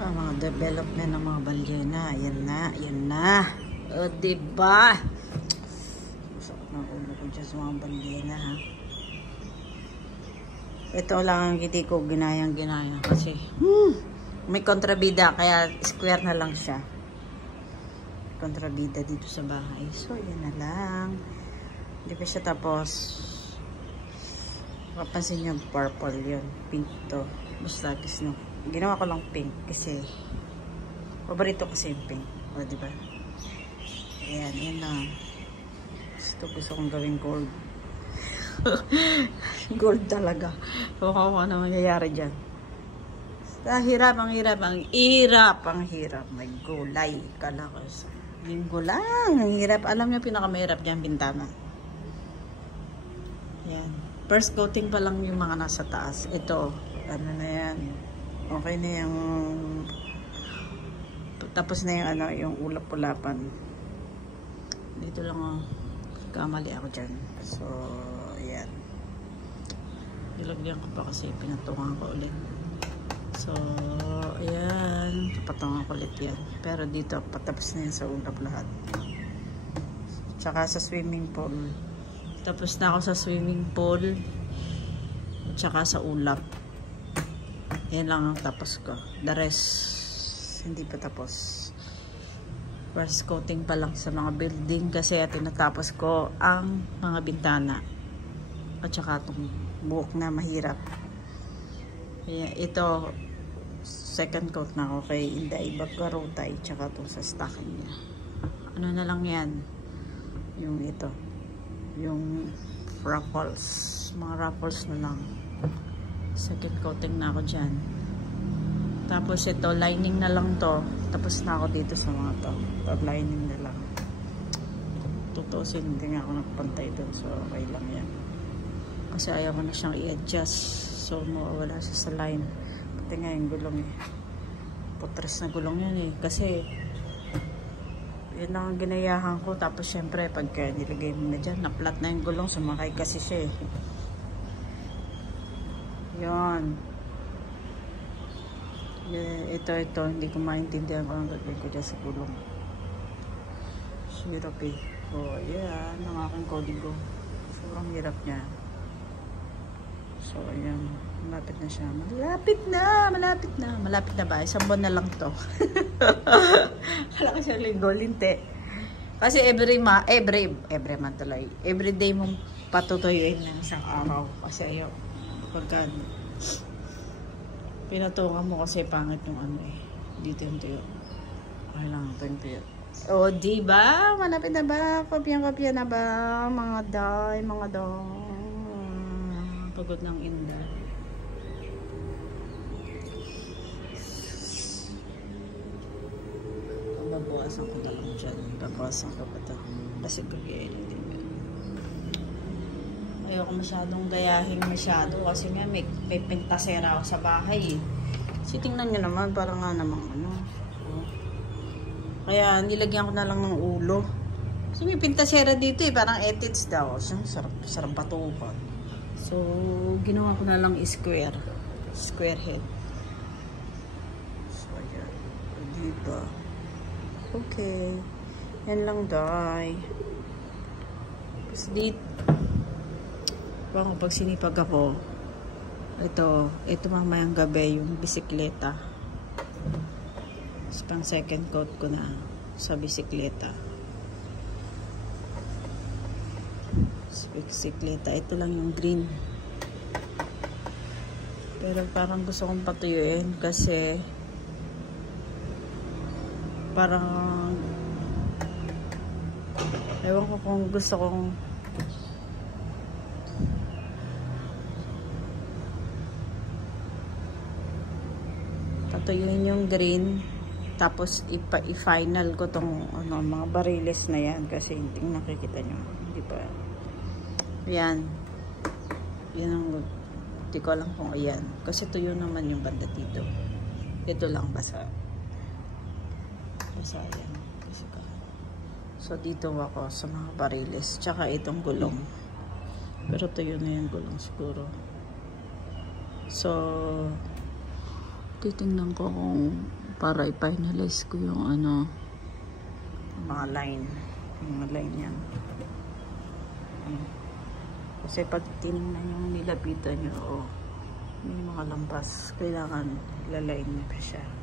Mga development ng mga balyena. Ayan na, ayan na. O, diba? Masakit ng ulo ko dyan sa mga balyena, ha? Ito lang ang hindi ko ginayang-ginaya kasi may kontrabida, kaya square na lang siya. Kontrabida dito sa bahay. So, yan na lang. Hindi pa siya tapos. Mapapansin nyo, purple yun. Pink to. Basta gusto, ginawa ko lang pink kasi paborito kasi yung pink. O, diba? Ayan, yan na. Gusto kong gawing gold. Gold talaga. Kung ano mangyayari dyan. Hirap. May gulay. Kalakas. Yung gulang. Ang hirap. Alam niyo, pinakamahirap dyan, bintana. Yan. First coating pa lang yung mga nasa taas. Ito. Ano na yan. Okay na yung tapos na yung ano, yung ulap-ulapan. Dito lang kamali ako dyan. So, ayan. Nilagyan ko pa kasi pinatungan ko ulit. So, ayan. Patungan ko ulit yan. Pero dito, patapos na yan sa ulap lahat. Tsaka sa swimming pool. Tapos na ako sa swimming pool. Tsaka sa ulap. Yan lang ang tapos ko. The rest, hindi pa tapos. First coating pa lang sa mga building kasi tinatapos ko ang mga bintana. At saka itong buhok na mahirap. Kaya ito, second coat na ako kay Inday Bagkarotay. Tsaka itong sa stocking niya. Ano na lang yan? Yung ito. Yung ruffles. Mga ruffles na lang. Second coating na ako dyan. Tapos ito, lining na lang to. Tapos na ako dito sa mga to. Lining na lang. Tutusin, hindi nga ako nagpantay doon. So, okay lang yan. Kasi ayaw ko na siyang i-adjust. So, mawawala siya sa line. Pati nga yung gulong eh. Putres na gulong yan eh. Kasi, yun lang ang ginayahan ko. Tapos, syempre, pagka nilagay mo na dyan, na-flat na yung gulong. Sumakay kasi siya eh. Yun. Ito, hindi ko maintindihan kung ang gagawin ko dyan sa gulong. Hirap eh. So, ayan, ang aking kodigo. Sobrang hirap niya. So, ayan, malapit na siya. Malapit na ba? Isang buwan na lang to. Wala ka siyang linggo, linte. Kasi every month tuloy. Every day mong patutuyuin ng isang araw. Kasi ayaw. Pagka pinatungan mo kasi pangit yung ano eh. Dito yung tuyo. Okay lang ito yung tuyo. O, diba? Malapit na ba? Kopya na ba? Mga day. Pagod ng Inday. Babawasan ko na lang dyan. Babawasan ko pa ito. Kasi gagawin din. Ayoko masyadong gayahin masyado kasi nga may pintasera ako sa bahay eh. Kasi tingnan nyo naman, parang nga namang ano. Oh. Kaya nilagyan ko na lang ng ulo. Kasi may pintasera dito eh, parang etits daw. Sarap patukan. So, ginawa ko na lang square head. So, ayan. Diba? Okay. Yan lang day. Tapos dito, pag sinipag ako, ito mamayang gabi yung bisikleta. So, pang second coat ko na sa bisikleta. Ito lang yung green. Pero parang gusto kong patuyuin kasi parang ewan ko kung gusto kong patuyuin yung green. Tapos i-final ko tong ano, mga bariles na yan kasi hindi nakikita nyo. Hindi pa. Yan. Yan ang hindi ko alam kung ayan. Kasi tuyo naman yung banda dito. Ito lang basa. Basa yan. So dito ako sa mga bariles. Tsaka itong gulong. Pero tuyo na yung gulong siguro. So titingnan ko kung para i-finalize ko yung ano, mga line. Yung mga line yan. Kasi pag tinignan yung nilapitan nyo, may mga lampas, kailangan ilaline nyo pa siya.